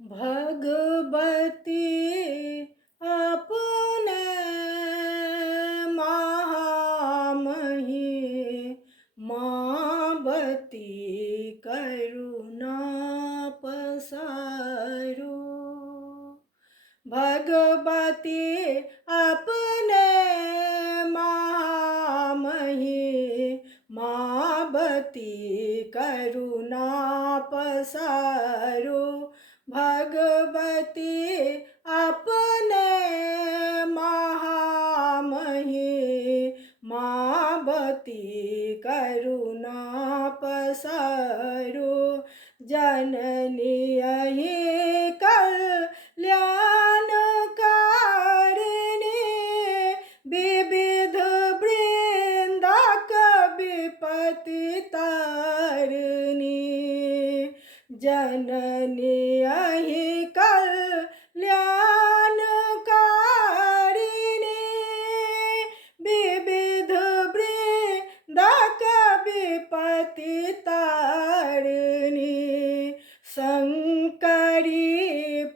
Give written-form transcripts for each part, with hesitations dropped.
भगवती अपने महामही मावती करुणा पसारो। भगवती अपने महामही मावती करुणा पसारो। भगवती अपने महामही मावती करुणा पसारो। जननी यही कल्याणकारिणी विविध वृंदाक विपति तारिणी। जननी यही कल्याणकारिणी विविध वृंदाक विपति तारिणी। शंकरी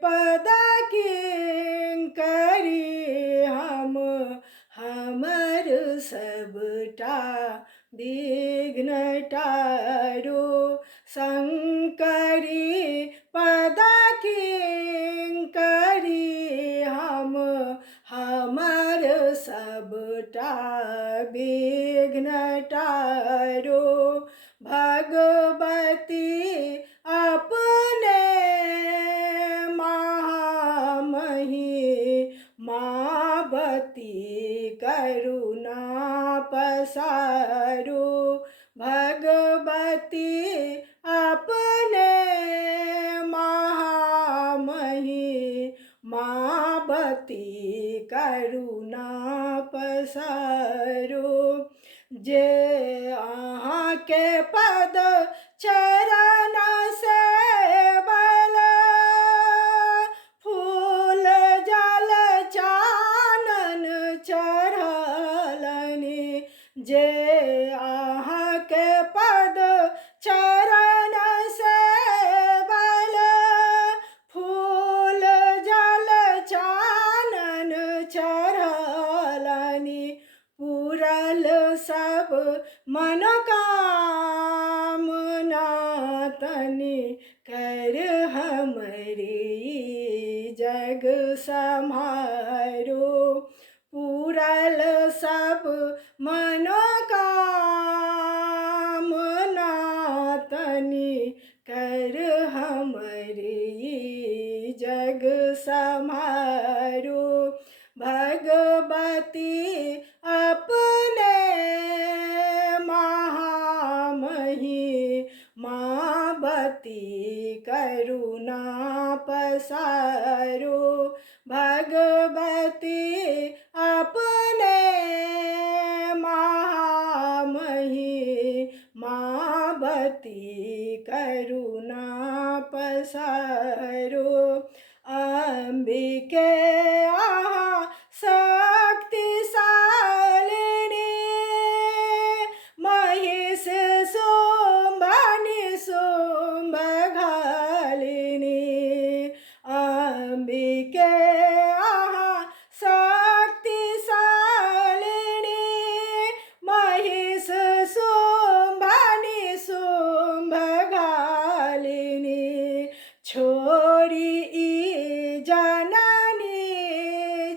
पद किंकरी हमर सबटा विघ्न टारो। शंकरी पद किंकरी हमर सबटा विघ्न टारो। भगवती अपने महामही मावती करुणा पसारो। भगवती अपने महामही मावती करुणा पसारो। जे अहाँ के पद चरण सेवल फूल जल चानन चढ़लनि। जे अहाँ के पद चरण सेवल फूल जल चानन चढ़लनि। पूरल सब मनोकामना तनि कर हमरी जग समारो। पूरल सब मनोकामना तनि कर हमरी जग समारो। भगवती अपने महामही मावती करुणा पसारो। भगवती अपने महामही मावती करुणा पसारो। अंबिके आहा शक्तिशालिनी महिष शुंभनि शुंभ घालिनी। अंबिके आहा शक्तिशालिनी महिष शुंभनि शुंभ घालिनी। छोरी जननी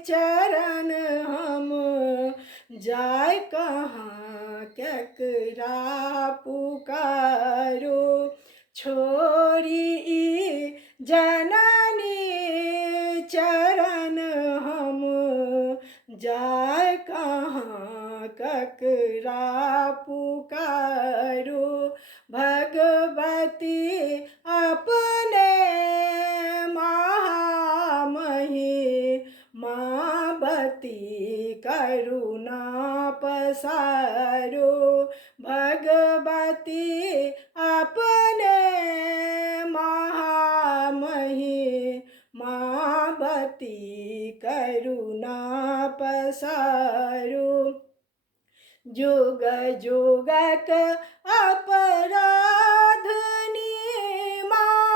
चरण हम जाय कहाँ केकरा पुकारो। छोरी जननी चरण हम जाय कहाँ केकरा पुकारो। भगवती अपने महामही मावती करुणा पसारो। भगवती अपने महामही मावती करुणा पसारो। जुग जुगक अपराधनी माँ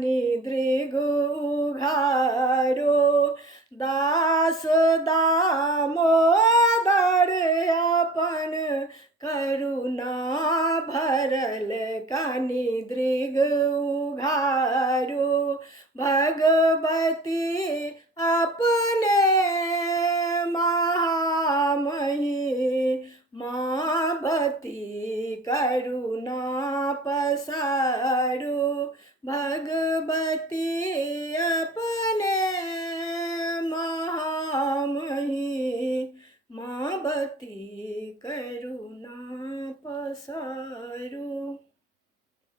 निदृग उघारो दास दामोदर अपन करुणा भरल कनि दृग उघारो भगवती अपने महामही मावती करुणा पसारो भगवती अपने महामही मावती करुणा पसारो।